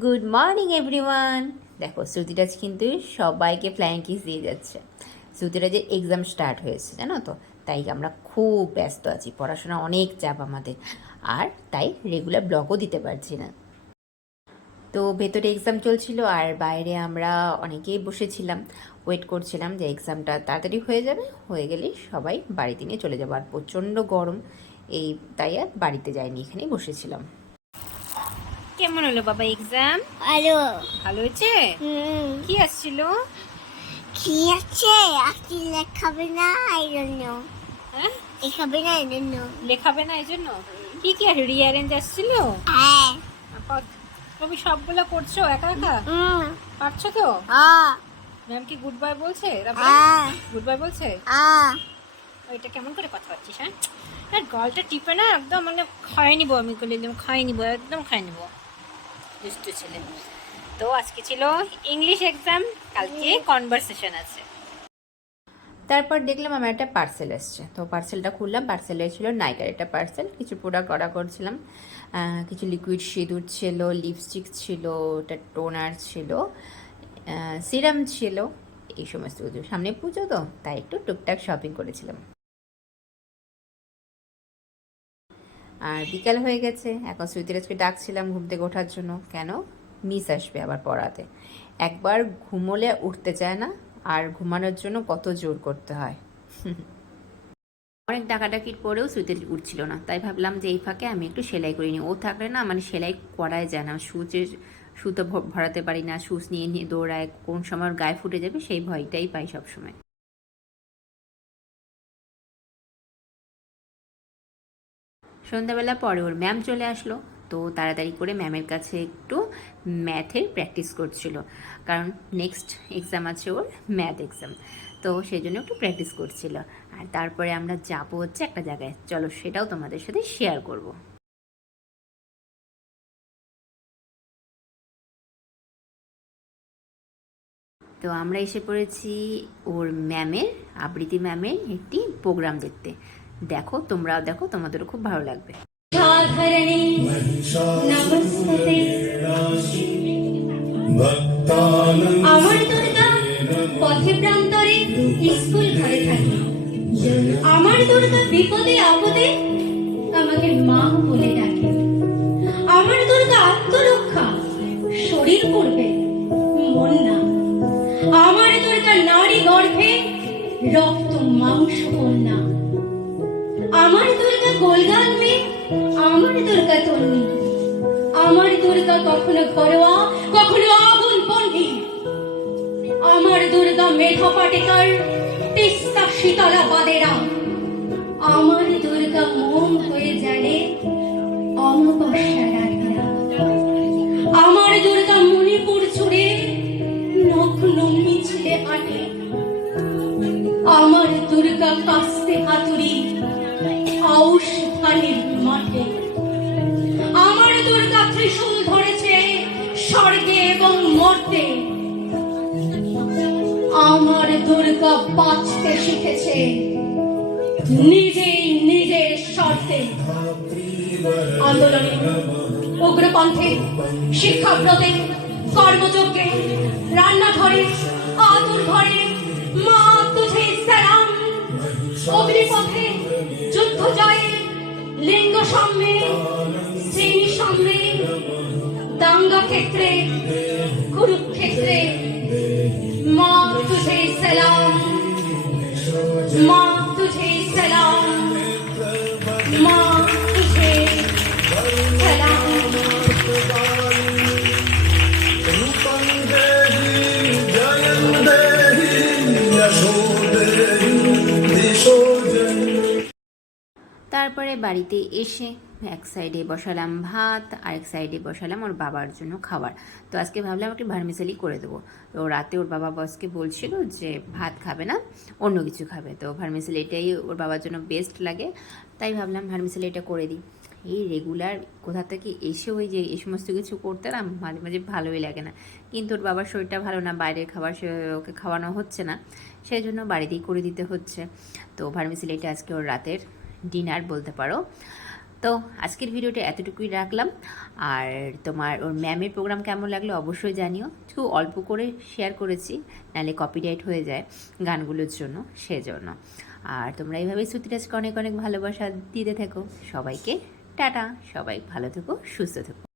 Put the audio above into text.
Good morning everyone. দেখো শ্রুতিরাজ কিন্তু সবাইকে ফ্লাইং কিস দিয়ে যাচ্ছে। শ্রুতিরাজের এক্সাম স্টার্ট হয়েছে জানো তো, তাই আমরা খুব ব্যস্ত আছি, পড়াশোনা অনেক চাপ আমাদের, আর তাই রেগুলার ব্লগও দিতে পারছি না। তো ভেতরে এক্সাম চলছিল আর বাইরে আমরা অনেকেই বসেছিলাম, ওয়েট করছিলাম যে এক্সামটা তাড়াতাড়ি হয়ে যাবে, হয়ে গেলেই সবাই বাড়িতে নিয়ে চলে যাবো। আর প্রচণ্ড গরম, এই তাই আর বাড়িতে যাইনি, এখানেই বসেছিলাম। কেমন হলো বাবা এক্সাম? হ্যালো। ভালো হয়েছে? কি আসছিল? কি আছে? আপনি লেখাবে না এই জন্য। হ্যাঁ, লেখাবে না এই জন্য। লেখাবে না এই জন্য? কি কি আর রিঅ্যারেঞ্জ আসছিল? হ্যাঁ। তুমি সবগুলো করছো একা একা? পারছো তো? ম্যাম কি গুড বাই বলছে? গুড বাই বলছে? ওইটা কেমন করে কথা হচ্ছিস? হ্যাঁ, আর গলটা টিপে না একদম মানে খাই নিবো, আমি বলে দিলাম খাই নিবো, একদম খাই নিবো, দুষ্টু ছেলে। তো আজকে ছিল ইংলিশ এক্সাম, কালকে কনভারসেশন আছে। তারপর দেখলাম আমার একটা পার্সেল এসছে, তো পার্সেলটা খুললাম। পার্সেলে ছিল নাইকার একটা পার্সেল, কিছু প্রোডাক্ট অর্ডার করছিলাম। কিছু লিকুইড সিঁদুর ছিল, লিপস্টিক ছিল, একটা টোনার ছিল, সিরাম ছিল, এই সমস্ত কিছু। সামনে পুজো তো, তাই একটু টুকটাক শপিং করেছিলাম। আর বিকাল হয়ে গেছে, এখন শ্রুতিরাজকে ডাকছিলাম ঘুম থেকে ওঠার জন্য, কেন মিস আসবে আবার পড়াতে। একবার ঘুমোলে উঠতে চায় না, আর ঘুমানোর জন্য কত জোর করতে হয়। অনেক ডাকাডাকির পরেও শ্রুতি উঠছিল না, তাই ভাবলাম যে এই ফাঁকে আমি একটু সেলাই করিনি। ও থাকলে না মানে সেলাই করাই যায় না, সুতো ভরাতে পারি না, সুচ নিয়ে নিয়ে দৌড়ায়, কোন সময় ওর গায়ে ফুটে যাবে সেই ভয়টাই পাই সবসময়। সন্ধ্যাবেলা পরে ওর ম্যাম চলে আসলো, তো তাড়াতাড়ি করে ম্যামের কাছে একটু ম্যাথের প্র্যাকটিস করছিল, কারণ নেক্সট এক্সাম আছে ওর, ম্যাথ এক্সাম, তো সেই জন্য একটু প্র্যাকটিস করছিল। আর তারপরে আমরা যাবো হচ্ছে একটা জায়গায়, চলো সেটাও তোমাদের সাথে শেয়ার করব। তো আমরা এসে পড়েছি ওর ম্যামের, আবৃত্তি ম্যামের একটি প্রোগ্রাম দেখতে। দেখো, তোমরাও দেখো, তোমাদেরও খুব ভালো লাগবে। আমার দুর্গা পথে প্রান্তরে স্কুল ঘরে থাকে। আমার দুর্গা বিপদে আপদে আমাকে মা বলে ডাকে। আমার দুর্গা আত্মরক্ষা শরীর করবে, মন না। আমার দুর্গা নারী গর্ভে রক্ত মাংস কন্যা। আমার দুর্গা গোলগাল মেয়ে, আমার দুর্গা তন্নি। আমার দুর্গা কখনো ঘরোয়া, কখনো আগুন বন্ধি। আমার দুর্গা মেধা পাটেকার, তিস্তা শীতলা বাদেরা। আমার দুর্গা মোম হয়ে জানে অমাবস্যা রাতেরা। আমার দুর্গা মণিপুর ছুড়ে নগ্ন মিছিলে হাঁটে। আমার দুর্গা কাস্তে হাতুড়ি আউশ ধানের মাঠে। আমার দুর্গা ত্রিশূল ধরেছে স্বর্গে এবং মর্তে। আমার দুর্গা বাঁচতে শিখেছে নিজেই নিজের স্বার্থে। আন্দোলনে, উগ্রপন্থে, শিক্ষাব্রতে, কর্মযজ্ঞে, রান্নাঘরে, আতুর ঘরে, মা তুঝে সালাম। অগ্নিপথে, যুদ্ধ জয়ে, লিঙ্গ সাম্যে, শ্রেণী সাম্যে, দাঙ্গা ক্ষেত্রে, কুরুক্ষেত্রে, মা তুঝে সালাম, মা তুঝে সালাম, মা তুঝে সালাম। তারপরে বাড়িতে এসে এক সাইডে বসালাম ভাত, আর এক সাইডে বসালাম ওর বাবার জন্য খাবার। তো আজকে ভাবলাম একটু ভার্মিসেলি করে দেবো। তো রাতে ওর বাবা বসকে বলছিল যে ভাত খাবে না, অন্য কিছু খাবে, তো ভার্মিসেলি এটাই ওর বাবার জন্য বেস্ট লাগে, তাই ভাবলাম ভার্মিসেলি এটা করে দিই। এই রেগুলার কোথা থেকে এসে ওই যে এই সমস্ত কিছু করতে না মাঝে মাঝে ভালোই লাগে না, কিন্তু ওর বাবার শরীরটা ভালো না, বাইরের খাবার সে ওকে খাওয়ানো হচ্ছে না, সেই জন্য বাড়িতেই করে দিতে হচ্ছে। তো ভার্মিসেলিটা আজকে ওর রাতের ডিনার বলতে পারো। তো আজকের ভিডিওটা এতটুকুই রাখলাম। আর তোমার ওর ম্যামের প্রোগ্রাম কেমন লাগলো অবশ্যই জানিও। খুব অল্প করে শেয়ার করেছি, নাহলে কপিরাইট হয়ে যায় গানগুলোর জন্য, সেজন্য। আর তোমরা এইভাবেই শ্রুতিরাজকে অনেক অনেক ভালোবাসা দিতে থেকো। সবাইকে টাটা, সবাই ভালো থেকো, সুস্থ থেকো।